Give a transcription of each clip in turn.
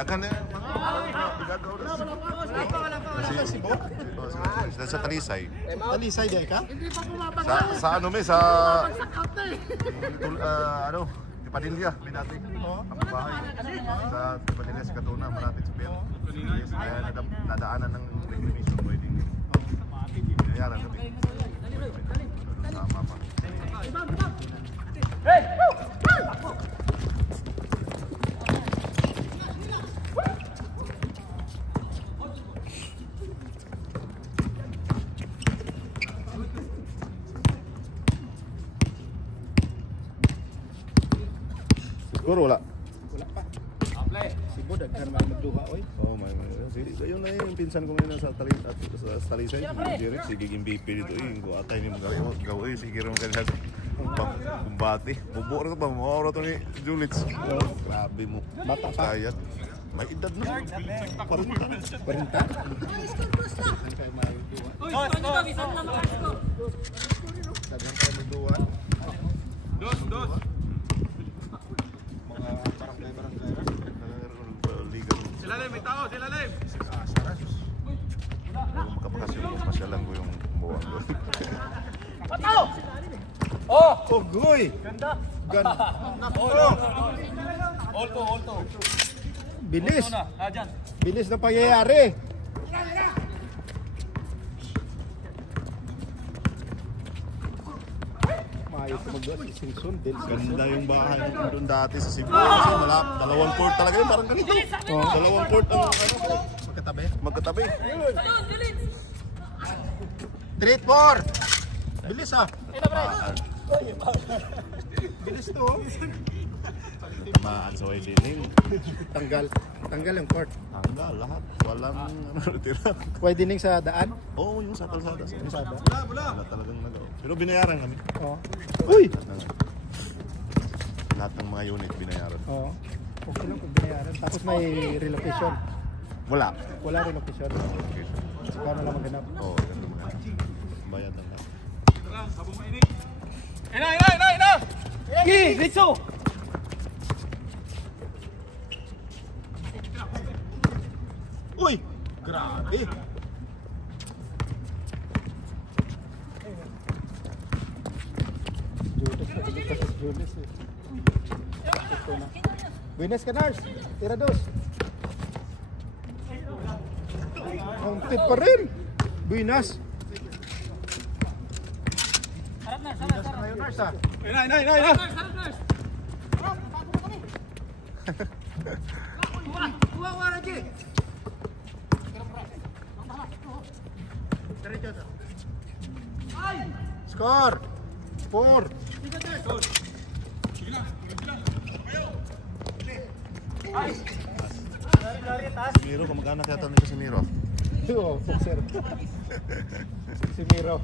Daghan na bigagaw na. Wala Sibo? Sa Talisay. Talisay di ka? Sa ano may sa ano Padilla, binati. Ang bahay. Sa Padilla sa Katuna, malapit sa Pier. Kaya nadaanan ng reclamation pwedeng. Kaya lang kami. Tama pa. Hey! Siguro wala. Wala pa. Sibo daghan man magduha oy. Oh my. Sige, yun na yung pinsan ko ngayon sa Talisay. Sige, MVP dito eh. Kung atay ni mag-gawa eh. Sige rin mga kumbati. Bubuo rin ito ba? Mawawala ito ni Julits. Grabe mo. Bata pa. Kaya. May edad na. 40. 40? Daghan tayo magduwa. Dos. Silalim, may tao, silalim! Makapakasyon ko, pasyalan ko yung buwang ko. Patao! Oh! Oh, goy! Ganda! Olto. Bilis! Dyan. Bilis na pangyayari! Maayos magduha si Simpson, Del Simpson. Ganda yung bahay doon dati sa Cebu. Kasi dalawang court talaga yun, parang ganito. Dalawang court ang Magkatabi? magkatabi. 3-4! Bilis ah! Bilis to oh! Tamaan sa way dining. Tanggal yung court. Tanggal lahat. Walang tira. Pwede ning sa daan? Oo, yung sa kalsada. Kalsada. Wala talagang nagawa. Pero binayaran kami. Oo. Uy! Lahat ng mga unit binayaran. Oo. Okay lang kung binayaran. Tapos may relocation. Wala. Wala relocation. Kano lang maghanap? Oo, ganun mga. Bayad lang lahat. Habang mainit. Ina! Gi! Ritso! Uy! Grabe! Jules eh. Buenas ka, Nars! Tira dos! Counted pa rin! Buenas! Buenas ka ngayon, Nars ah! Ina! Kuha na, Gi! Score! 4! Miro, kamag-anak yata ni Casimiro. Oo, boxer. Si Miro.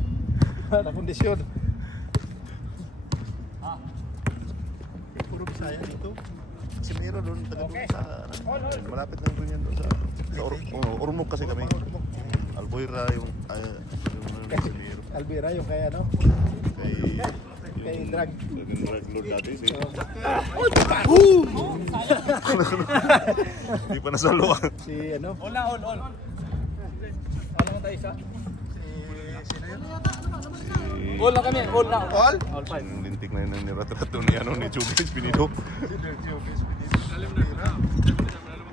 Na kondisyon. Puro Bisaya ito. Casimiro doon, taga doon sa... Malapit lang doon yan doon sa... Ormoc kasi kami. Albuera yung Casimiro. Alvira yung kaya ano? Kay drag. Drag lord dati si... Hindi pa nasalo ah. Si ano? All. Ano mo tayo isa? Sino yun? All na kami, all na. All? All 5. Yung lintik na yun ang niratrato ni Chugis Pinido.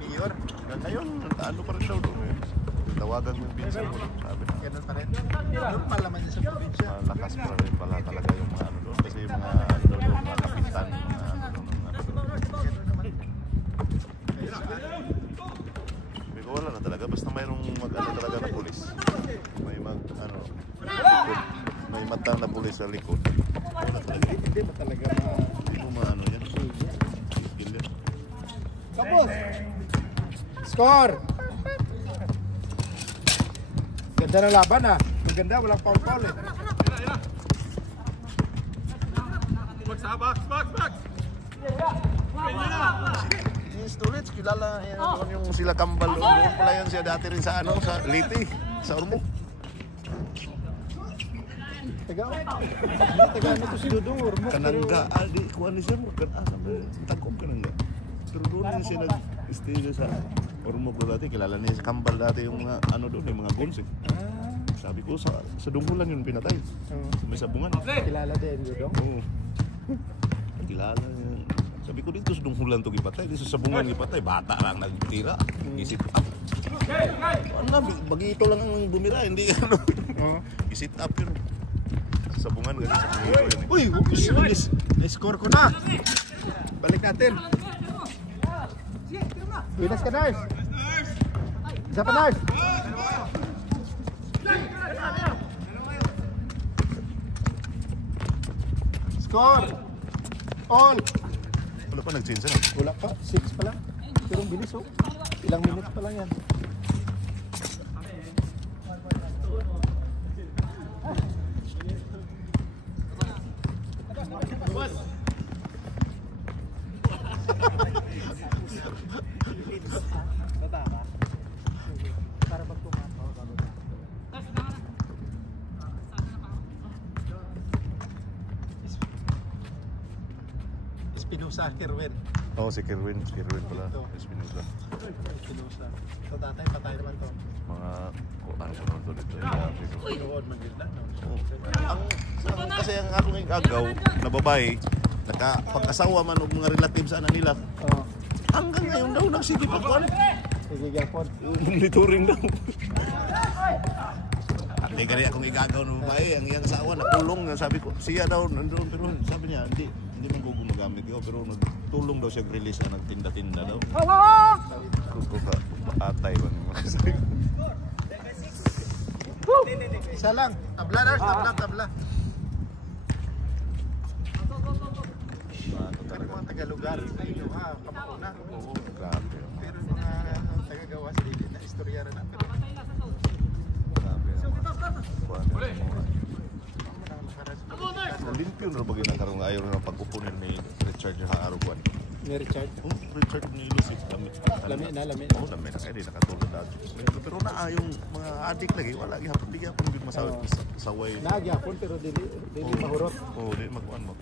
Mayor? Ganda yun, ano pa rin daw doon eh. Tawagan mo yung pinsan mo. Sabi na, Ganun pa rin. Normal naman niya sa probinsya. malakas pa rin pala talaga yung mga ano doon. Kasi yung mga ano doon, mga kapitan, mga ano doon. Sabi ko wala na talaga, basta mayroong mag-ano talaga na pulis. May ano, likod. May matang na pulis sa likod. Wala talaga. Hindi ba talaga Hindi mo maano yan. Skill yan. Tapos! Score! Ganda ng laban ah. Maganda, walang foul-foul eh. Box! Yung Stolitz, kilala yan, yung sila Kambal. Doon pala yan siya dati rin sa ano, sa Liti, sa Ormoc. Taga ano to si Dudong Ormoc. Kanangga, di kuha ni siya mo. Takop kanangga. Pero doon din siya Estilo sa Ormoc doon dati, kilala niya sa Kambal dati yung mga ano doon, yung mga guns eh. Sabi ko sa Dunghulan yun pinatay. May sabungan. Kilala din, Dudong. Oo. Kilala niya. Sabi ko dito sa Dunghulan to gipatay, dito sa sabungan gipatay, bata lang nagtira. Isit up. Ano na, bagito lang ang bumira, hindi ano. Isit up yun. Sabungan kasi sa bagito yun. Uy, bilis. Na-score ko na. Balik natin. Winas ka, Nars. Isa pa, Nars. Score. All. Wala pa nag-change na. Wala pa, 6 pa lang. Pero ang bilis oh. Ilang minutes pa lang yan. Espinosa, Kerwin. Oo, si Kerwin pala. Espinosa. Espinosa. Ito tatay, patay naman to. Mga, ano ko naman to dito. Doon, Manila, no? Kasi ang akong igagaw na babae, nakapag-asawa man o mga relatives sa anak nila, Oo. hanggang ngayon daw nagsigip ang kwan. Sige, Gapon. Monitoring daw. Hindi kaya akong igagaw ng babae, ang iyang asawa nakulong. Sabi ko, siya daw nandun, pero sabi niya, hindi man ko gumagamit yun, pero nagtulong daw siya release na nagtinda-tinda daw. Ko ka, paatay ba naman. Isa lang. Tabla, Nars. Tabla. Mga taga-lugar. Ito ha, kamakuna. Oo, grabe. Pero mga taga-gawa sa dili na istorya rin na. Pero Grabe naman. Limpyo na ba ginakaroon nga ayaw na pag-upunin ni Richard yung haaruguan. ni Richard. Richard ni Lucy, lami. Lami na. Oo, lami na kaya di nakatulog dati. Pero na yung mga adik lagi, wala gihapon, di gihapon yung masaway. Nagyapon pero dili mahurot. Oo, di magkuhan mo.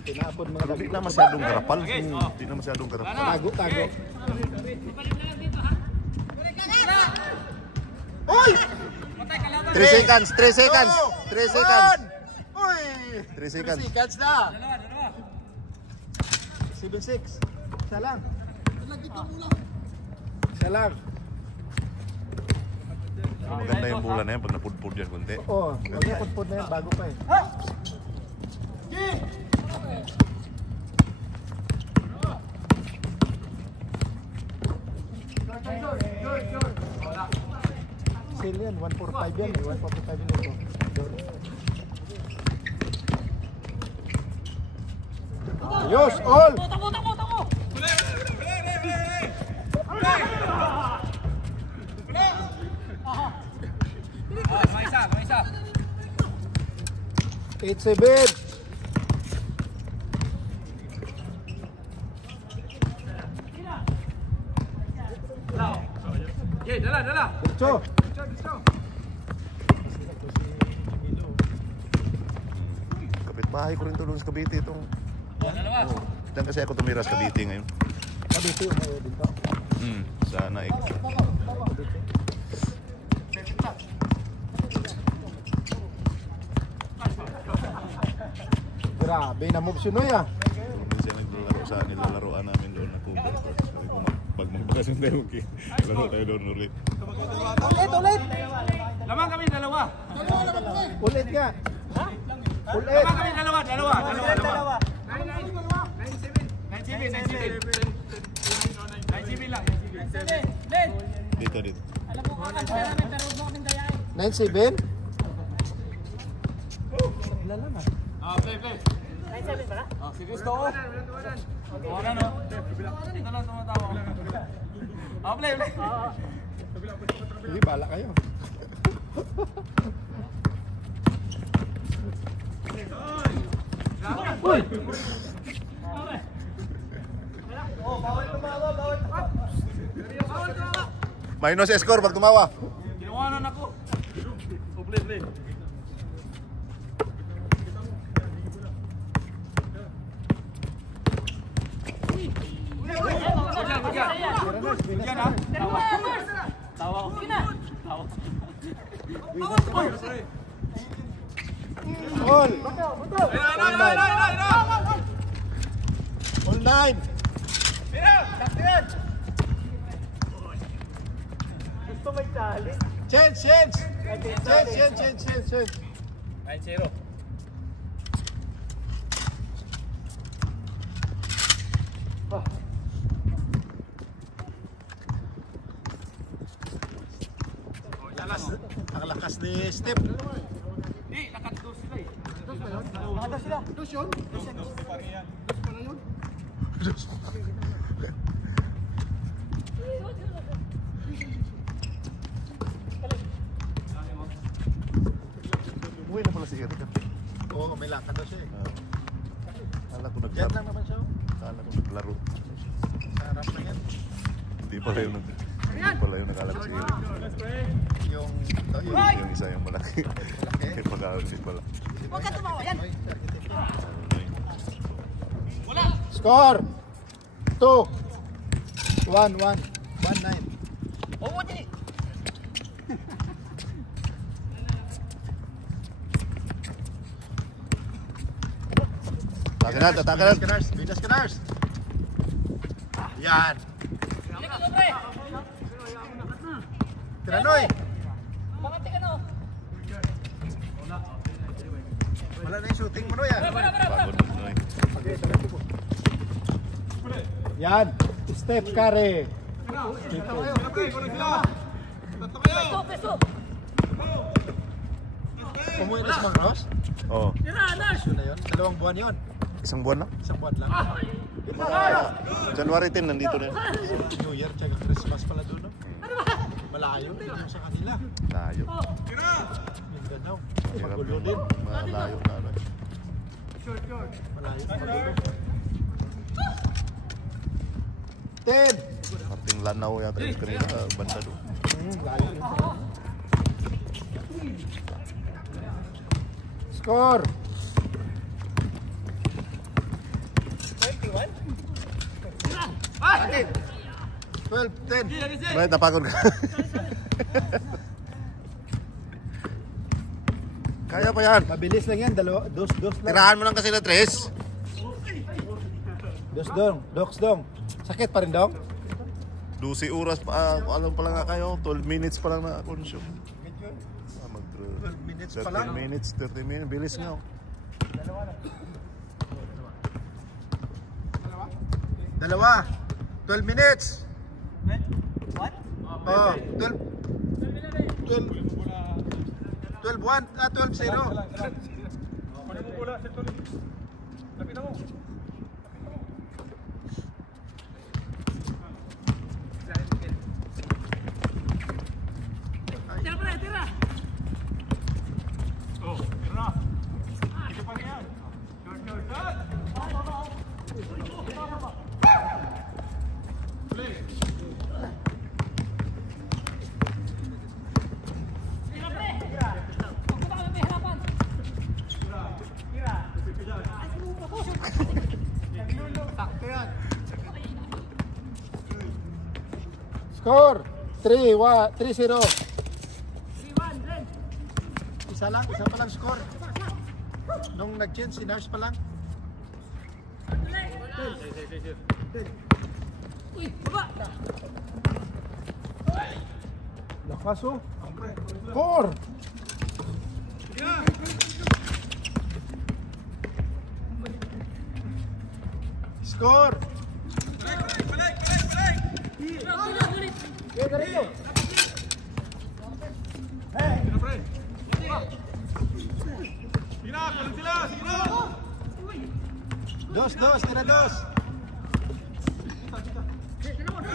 Tinapon mga Di na masyadong garapal. Di na masyadong garapal. tago. Uy! 3 seconds, 3 seconds, 3 seconds. Uy! 3 seconds. 3 seconds na. 7-6. Isa lang. Isa lang. Maganda yung bola na yan pag napudpud yan kunti. Oo. Huwag pudpud na yan. Bago pa eh. Sale yan. 145 yan. 145 yan ito. Ayos! All! May isa. 8-7. Okay, dala. Diretso. Kapitbahay ko rin tulong sa Cavite itong. Dalawa. Diyan kasi ako tumira sa Cavite ngayon. Kabito yung dito. Sa Naik. Grabe na move si Noy ah. Minsan naglalaro sa nilalaroan namin doon na Cuba. Sabi ko, pag magbakasyon tayo, laro tayo doon ulit. Ulit! Lamang kami, dalawa. Ulit nga. Ulit! Lamang kami, dalawa. 9-7 lang. Dito. 9-7? Play. 9-7 pala? Si Cristo. Wala no? Ito lang tumatawa. Play. Sige, bala kayo. Uy! Minus score pag tumawa. Ginawanan ako. Play. Yan ha. Tawa. Tawa. Tawa. All. All 9. Gusto may tali. Change. 9-0. Ang lakas ni Step. Di, nakatdos sila eh. Nakatdos sila. Dos yun? Dos pala yun. Umuwi na pala si Eric. Oo, may lakad daw siya eh. Kala ko Diyan naglaro. lang naman siya. Kala ko naglaro. Sa harap na yan. Hindi pala yun. Hindi pala yun nakala ko si Eric. Yung... Yung isa yung malaki. May pag-aaral pala. Huwag ka tumawa yan. Score! 2 1-1 1-9. Oo, dili. Takanan. Bidas Canars. Yan. Dili ka, sobre. Tiranoy. Bakit ka no? Wala na yung shooting mo no yan. Pagod na Noy. Yan. Step Kare. Peso. Umuwi na si Mang Ross. Oo. Yun na yun. 2 buwan yun. Isang buwan lang. 1 buwan lang. January 10 nandito na yun. New Year tsaka Christmas pala doon no? Malayo din yung sa kanila. Layo. Mindanao. Hirap Magulo yun. din. Malayo na ano. Malayo. Magulo. 10. Parting Lanao yata yung kanina. Banda doon. Layo din. Score. 12-10. Bakit napagod ka? Kaya pa yan. Mabilis lang yan. Dos lang. Tirahan mo lang kasi na 3. Dos dong. Sakit pa rin dong? 12 oras pa. Alam pa lang nga kayo. 12 minutes pa lang na consume. 12 minutes pa 30 lang. minutes, 30 minutes. Bilis nga. Dalawa. 12 minutes. What? Oh, 12 1 12-0. Tira pa na, tira. Tira pre. Huwag ka may harapan. Score 3-0. 3-1, Ren. Isa pa lang score. Nung nag-change si Nars pa lang. Uy, baba. Lakas oh. 4. Score. Dos, tira dos.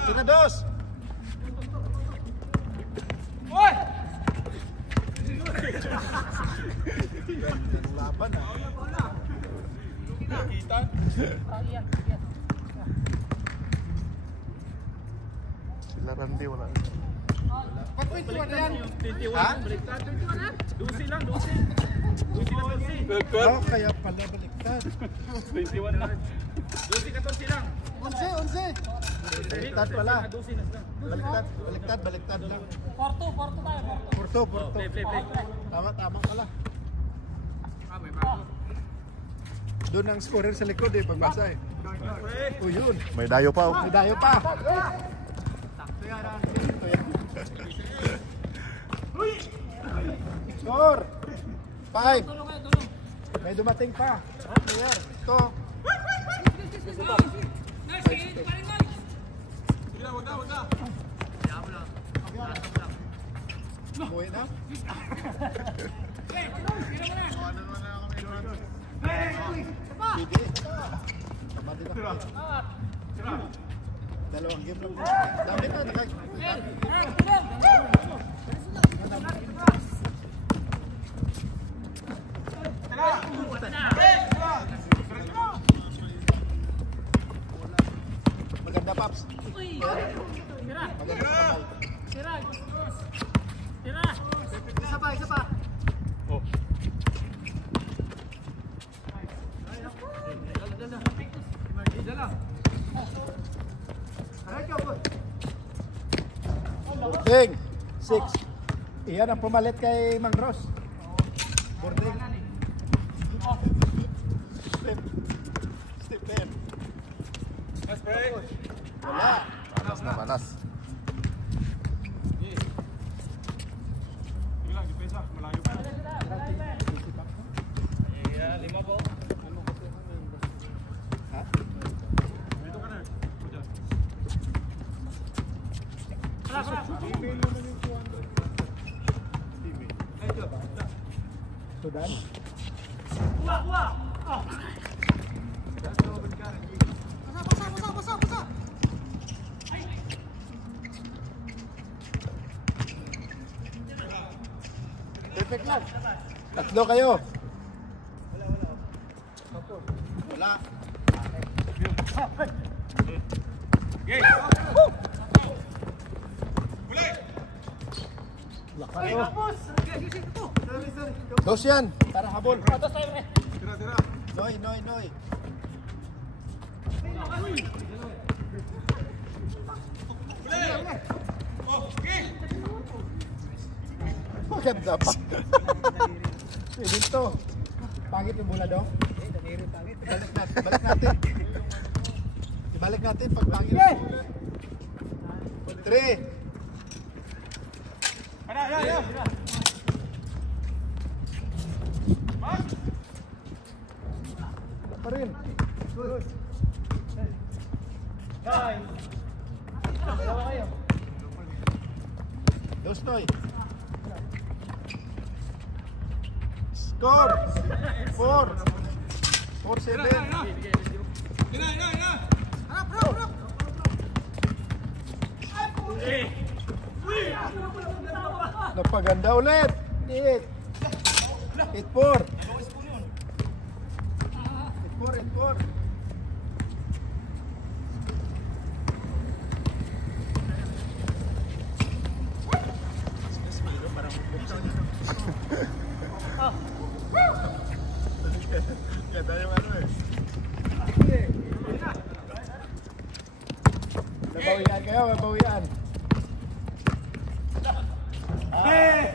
Tira dos. Laban ah. Sila Randy wala. Ha? 21 lang, 12. Oh, kaya pala baliktad. 21 na. 12-14 lang. 11. Baliktad pala. Baliktad lang. Porto tayo. Porto. Play. Tama pala. Doon ang scorer sa likod eh, pagbasa eh. O yun, May dayo pa. Oh. may dayo pa. Score! 5. Tulong. May dumating pa. Player. Ito. Nice, paring nice. Buhay na. Hindi. Tama din ako. Dalawang game lang. Dami na. Maganda, Paps. Uy. Maganda sa kamay. Tira. Isa pa. Boarding. 6. Iyan ang pumalit kay Mang Ross. Boarding. Step. Wala. Malas na malas. Sudan. Perfect lang. Tatlo kayo. Wala. Dos yan. Tara habol. Noy. Maganda pa. Pwede ito. Pangit yung bola dong. Balik natin. Ibalik natin pag pangit. 3. Pa rin. Dos Noy. Score 4. 4-7. Napaganda ulit. 8. 8-4. 8-4. Ganda yung ano eh. Nabawian kayo, mabawian.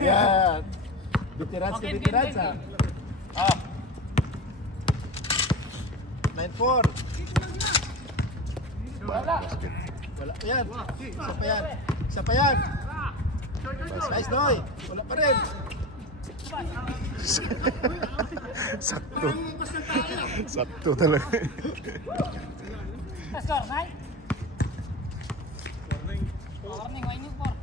Yan. Bitirans ke bitirans ha. 9-4. Wala. Yan. Isa pa yan. Nice Noy. Wala pa rin. Sakto talaga. Score, right? Warning, warning, 9-4.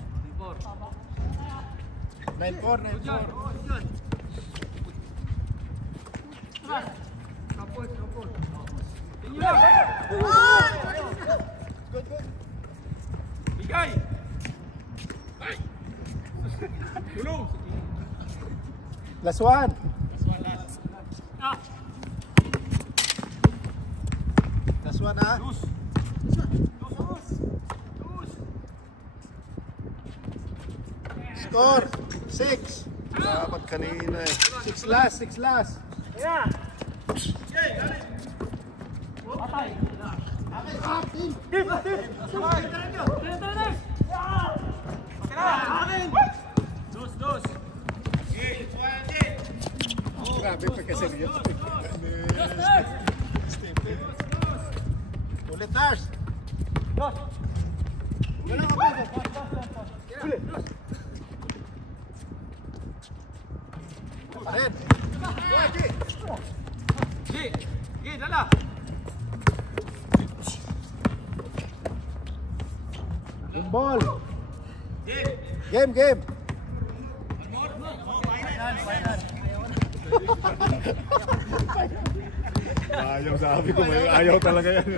Good. Bigay! Tulong! Last one. Last one ha. Score 6. Dapat kanina eh. 6 last, 6 last. Grabe pa kasi yun. Ulit, Lars. Red. Dala. Yung ball. Game, game. Ayaw sabi ko, ayaw talaga yan.